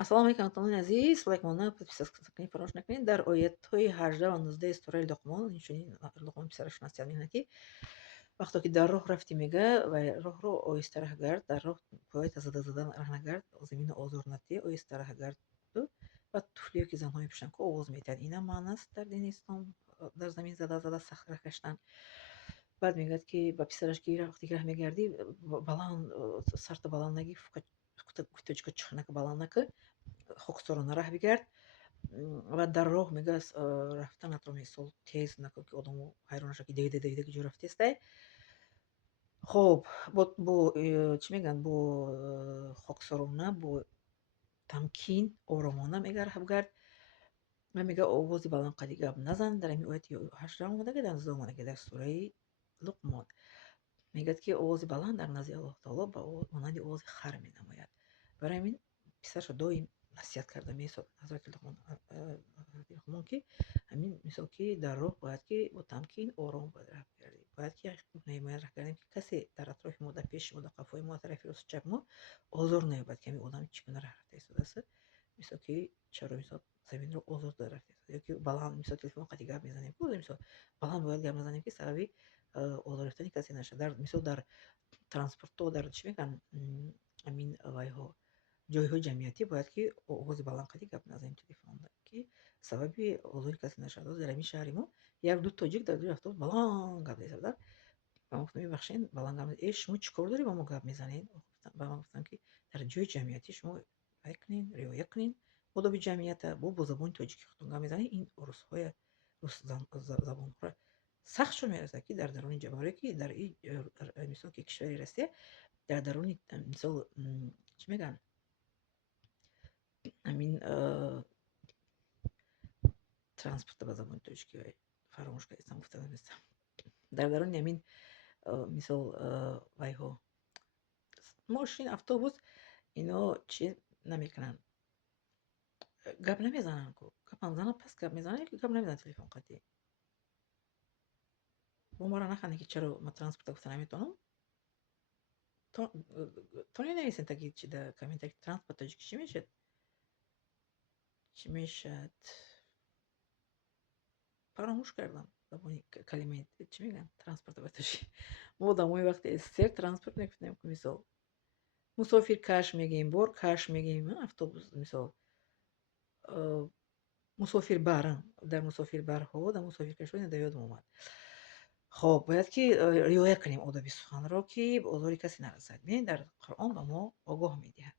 ассалому алайкум ҳамватнони азиз, лайкмона подписка канӣ фаромӯш накунед. Дар оятҳои 18 ва 19 сураи Луқмон инчунин Луқмон писараш насиҳат мекунад ки вақте ки дар роҳ рафтӣ мегӯяд ва роҳро оҳиста раҳ гард, дар роҳ поята зада раҳ нагард, заминро озор надиҳ, оҳиста раҳ гарду ва туфлие ки занҳо мепӯшанд ки овоз метиҳад. Инам маън аст дар дини ислом дар замин зада сахт раҳ гаштан. Баъд мегӯяд ки ба писараш ки вақте ки раҳ мегардӣ баланд сарто баланд нагир, кӯтоҷика чухнака баланд накун, хоксорона раҳ бигард ва дар роҳ мегӯяд рафтанатро мисол тез накун ки одамо ҳайрон шаванд ки девида куҷо рафтестае. Хоб бо чӣ мегӯянд, бо хоксорона, бо тамкин, оромона мегӯяд раҳ бигард ва мегӯяд овози баландқадӣ гап назан. Дар ҳамин ояти 18 омадаги дар 19 омадаги дар сураи Луқмон мегӯяд ки овози баланд дар назди Аллоҳ таоло ба монанди овози хар менамояд. Барои ҳамин писарашро доим насиҳат карда месод ҳазрати Луқмон ки ҳамин мисол ки дар роҳ бояд ки бо тамкин ором бояд раҳ гардӣ. Бояд ки бояд раҳ гардем ки касе дар атрофи дар пеши мо, дар қафои мо, тарафи росту чаpi мо озор наёбад ки ҳамин одам чӣ гуна раҳ рафта истодааст. Мисол ки чаро мисол заминро озор дода рафта истода ёки баланд мисол телефон қадӣ гап мезанем, мисол баланд бояд гап назанем ки сабаби озор ёфтани касе нашавад. Дар мисол дар транспортҳо, дар чӣ мегӯянд ҳамин вайҳо ҷойҳои ҷамъиятӣ бояд ки овози баландқадӣ гап назанем телефонда, ки сабаби озори касе нашавад. Дар ҳамин шаҳри мо як-ду тоҷик дар дuri автобус баланд гап мезананд. Ба мо гуфтам мебахшед баланд гап шумо чӣ кор доред ба мо гап мезанед? Ба ман гуфтанд ки дар ҷойи ҷамъиятӣ шумо ҳай кунед, риоя кунед одоби ҷамъията, бо забони тоҷикӣ худтон гап мезанед, ин забонҳоро сахтшон мерасад ки дар даруни ҷабаре ки дар мисол ки кишвари Россия дар даруни мисол чӣ мегӯянд ҳамин транспорта ба забони тоҷикӣ фаромӯш кардам, гуфта надонистам. Дар даруни ҳамин мисол вайҳо мошин, автобус ино чӣ намекунанд, гап намезананд. Гапам занад паст гап мезананд ёки гап намезананд телефон қадӣ. Бо маро нахандед ки чаро ма транспорта гуфта наметавонам. То менависед таки дар комментария транспорт тоҷикӣ чӣ мешавад? Чӣ мешавад? Фаромӯш кардам забони калимаи чӣ мегӯянд транспорта ба тоҷикӣ. Мо одамои вақте СССР транспорт мегуфтем ки мисол мусофиркаш мегӯем, боркаш мегӯем, автобус мисол мусофирбар, дар мусофирбарҳо, дар мусофиркашҳо ин дар ёдам омад. Хоб бояд ки риоя кунем одоби суханро ки ба озори касе нарасад. Бинед дар Қуръон ба мо огоҳ медиҳад.